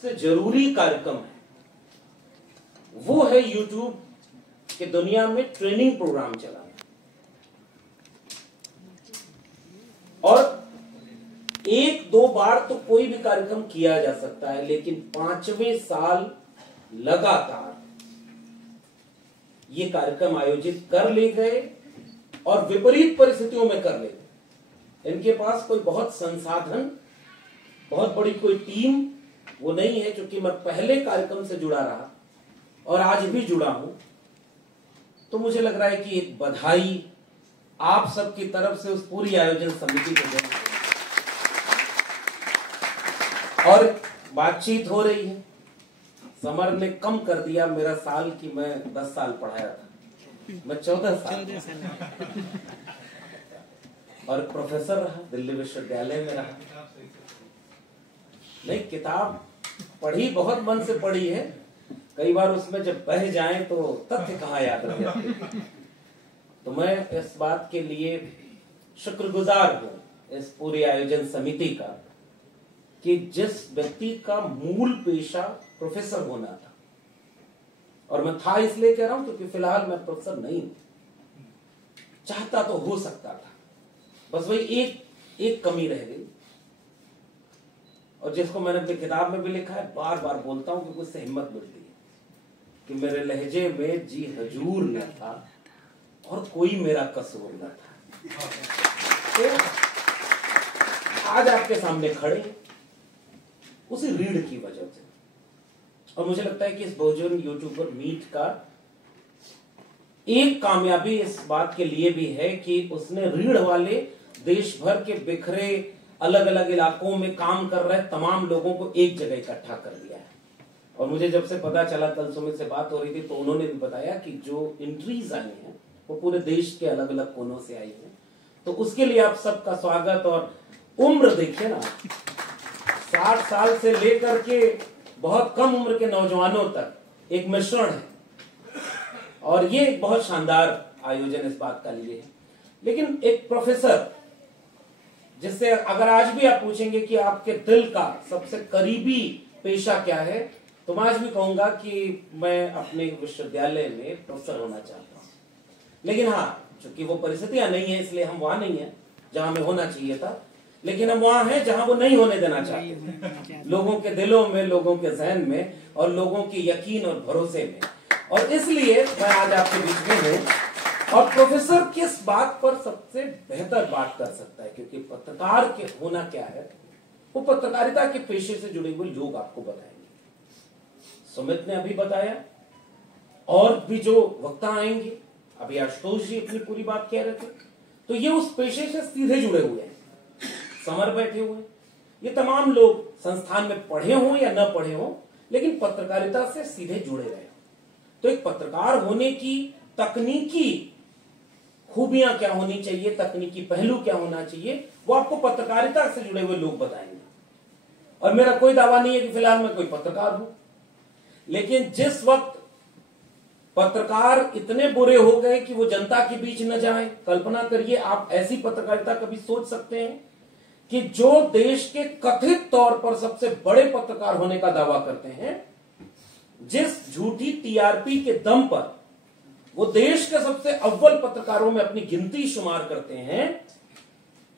सबसे जरूरी कार्यक्रम है वो है यूट्यूब के दुनिया में ट्रेनिंग प्रोग्राम चलाना। और एक दो बार तो कोई भी कार्यक्रम किया जा सकता है, लेकिन 5वें साल लगातार ये कार्यक्रम आयोजित कर ले गए और विपरीत परिस्थितियों में कर ले गए। इनके पास कोई बहुत संसाधन, बहुत बड़ी कोई टीम वो नहीं है। क्योंकि मैं पहले कार्यक्रम से जुड़ा रहा और आज भी जुड़ा हूं, तो मुझे लग रहा है कि एक बधाई आप सबकी तरफ से उस पूरी आयोजन समिति को दें। और बातचीत हो रही है, समर ने कम कर दिया मेरा साल कि मैं 10 साल पढ़ाया था, मैं 14 साल और प्रोफेसर रहा, दिल्ली विश्वविद्यालय में रहा। नहीं, किताब पढ़ी, बहुत मन से पढ़ी है, कई बार उसमें जब बह जाएं तो तथ्य कहाँ याद रहते। तो मैं इस बात के लिए शुक्रगुजार हूं इस पूरे आयोजन समिति का कि जिस व्यक्ति का मूल पेशा प्रोफेसर होना था, और मैं था इसलिए कह रहा हूं क्योंकि फिलहाल मैं प्रोफेसर नहीं हूं, चाहता तो हो सकता था, बस वही एक कमी रह गई। और जिसको मैंने अपनी किताब में भी लिखा है, बार बार बोलता हूं क्योंकि उससे हिम्मत मिलती है कि मेरे लहजे में जी हजूर न था और कोई मेरा कसूर न था। तो आज आपके सामने खड़े उसी रीढ़ की वजह से। और मुझे लगता है कि इस बहुजन यूट्यूबर मीट का एक कामयाबी इस बात के लिए भी है कि उसने रीढ़ वाले देश भर के बिखरे अलग अलग इलाकों में काम कर रहे तमाम लोगों को एक जगह इकट्ठा कर दिया है। और मुझे जब से पता चला, कल सुमित से बात हो रही थी, तो उन्होंने भी बताया कि जो एंट्रीज आई हैं वो पूरे देश के अलग अलग कोनों से आई हैं। तो उसके लिए आप सबका स्वागत। और उम्र देखिए ना, 60 साल से लेकर के बहुत कम उम्र के नौजवानों तक एक मिश्रण है। और ये एक बहुत शानदार आयोजन इस बात का लिए है। लेकिन एक प्रोफेसर जिससे अगर आज भी आप पूछेंगे कि आपके दिल का सबसे करीबी पेशा क्या है, तो मैं आज भी कहूंगा कि मैं अपने विश्वविद्यालय में प्रोफेसर होना चाहता हूं। लेकिन हाँ, चूंकि वो परिस्थितियां नहीं है इसलिए हम वहां नहीं है जहां हमें होना चाहिए था, लेकिन हम वहां हैं जहां वो नहीं होने देना चाहते, लोगों के दिलों में, लोगों के जहन में और लोगों के यकीन और भरोसे में। और इसलिए मैं आज आपके बीच में हूं। और प्रोफेसर किस बात पर सबसे बेहतर बात कर सकता है, क्योंकि पत्रकार के होना क्या है वो पत्रकारिता के पेशे से जुड़े हुए लोग आपको बताएंगे। सुमित ने अभी बताया, और भी जो वक्ता आएंगे, अभी आशुतोष जी अपनी पूरी बात कह रहे थे, तो ये उस पेशे से सीधे जुड़े हुए हैं। समर बैठे हुए, ये तमाम लोग संस्थान में पढ़े हों या न पढ़े हों, लेकिन पत्रकारिता से सीधे जुड़े रहे। तो एक पत्रकार होने की तकनीकी खूबियां क्या होनी चाहिए, तकनीकी पहलू क्या होना चाहिए, वो आपको पत्रकारिता से जुड़े हुए लोग बताएंगे। और मेरा कोई दावा नहीं है कि फिलहाल मैं कोई पत्रकार हूं, लेकिन जिस वक्त पत्रकार इतने बुरे हो गए कि वो जनता के बीच न जाएं, कल्पना करिए आप ऐसी पत्रकारिता कभी सोच सकते हैं कि जो देश के कथित तौर पर सबसे बड़े पत्रकार होने का दावा करते हैं, जिस झूठी टीआरपी के दम पर वो देश के सबसे अव्वल पत्रकारों में अपनी गिनती शुमार करते हैं,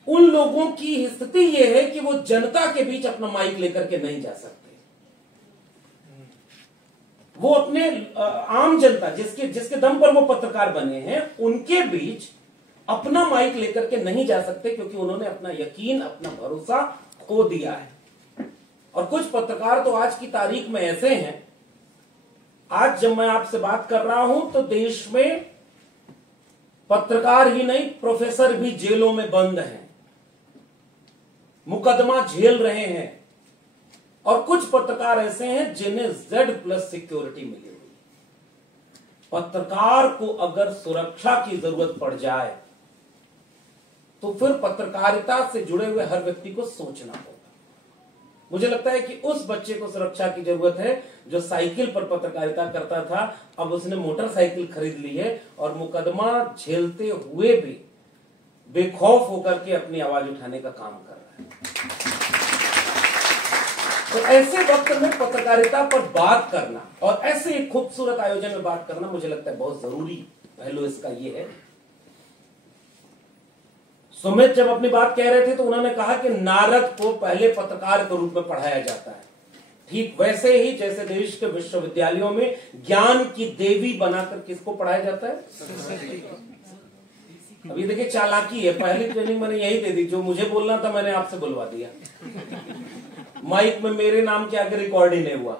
उन लोगों की स्थिति यह है कि वो जनता के बीच अपना माइक लेकर के नहीं जा सकते। वो अपने आम जनता जिसके दम पर वो पत्रकार बने हैं, उनके बीच अपना माइक लेकर के नहीं जा सकते, क्योंकि उन्होंने अपना यकीन, अपना भरोसा खो दिया है। और कुछ पत्रकार तो आज की तारीख में ऐसे हैं, आज जब मैं आपसे बात कर रहा हूं तो देश में पत्रकार ही नहीं, प्रोफेसर भी जेलों में बंद हैं, मुकदमा झेल रहे हैं। और कुछ पत्रकार ऐसे हैं जिन्हें Z+ सिक्योरिटी मिली हुई। पत्रकार को अगर सुरक्षा की जरूरत पड़ जाए तो फिर पत्रकारिता से जुड़े हुए हर व्यक्ति को सोचना होगा। मुझे लगता है कि उस बच्चे को सुरक्षा की जरूरत है जो साइकिल पर पत्रकारिता करता था, अब उसने मोटरसाइकिल खरीद ली है और मुकदमा झेलते हुए भी बेखौफ होकर के अपनी आवाज उठाने का काम कर रहा है। तो ऐसे वक्त में पत्रकारिता पर बात करना और ऐसे एक खूबसूरत आयोजन में बात करना मुझे लगता है बहुत जरूरी पहलू इसका ये है। सुमित जब अपनी बात कह रहे थे तो उन्होंने कहा कि नारद को पहले पत्रकार के रूप में पढ़ाया जाता है, ठीक वैसे ही जैसे देश के विश्वविद्यालयों में ज्ञान की देवी बनाकर किसको पढ़ाया जाता है? अभी देखिए चालाकी है, पहली ट्रेनिंग मैंने यही दे दी, जो मुझे बोलना था मैंने आपसे बुलवा दिया। माइक में मेरे नाम के आगे रिकॉर्ड ही नहीं हुआ।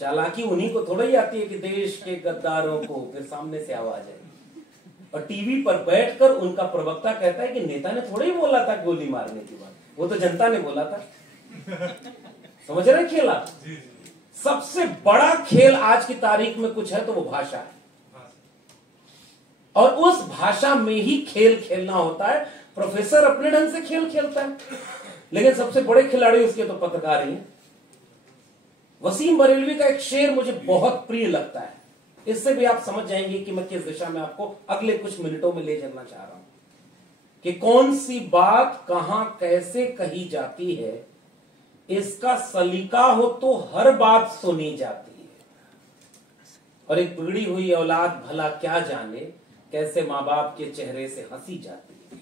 चालाकी उन्हीं को थोड़ा ही आती है कि देश के गद्दारों को फिर सामने से आवाज है, और टीवी पर बैठकर उनका प्रवक्ता कहता है कि नेता ने थोड़ा ही बोला था गोली मारने की बात, वो तो जनता ने बोला था। समझ रहे खेल आप? सबसे बड़ा खेल आज की तारीख में कुछ है तो वो भाषा है, और उस भाषा में ही खेल खेलना होता है। प्रोफेसर अपने ढंग से खेल खेलता है, लेकिन सबसे बड़े खिलाड़ी उसके तो पत्रकार ही हैं। वसीम बरेलवी का एक शेर मुझे बहुत प्रिय लगता है, इससे भी आप समझ जाएंगे कि मैं किस दिशा में आपको अगले कुछ मिनटों में ले चलना चाह रहा हूं, कि कौन सी बात कहां कैसे कही जाती है, इसका सलीका हो तो हर बात सुनी जाती है, और एक बिगड़ी हुई औलाद भला क्या जाने कैसे मां बाप के चेहरे से हंसी जाती है।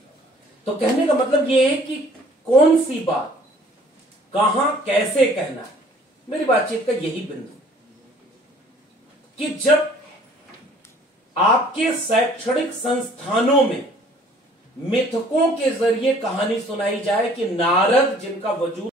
तो कहने का मतलब यह है कि कौन सी बात कहां कैसे कहना है। मेरी बातचीत का यही बिंदु कि जब आपके शैक्षणिक संस्थानों में मिथकों के जरिए कहानी सुनाई जाए कि नारद जिनका वजूद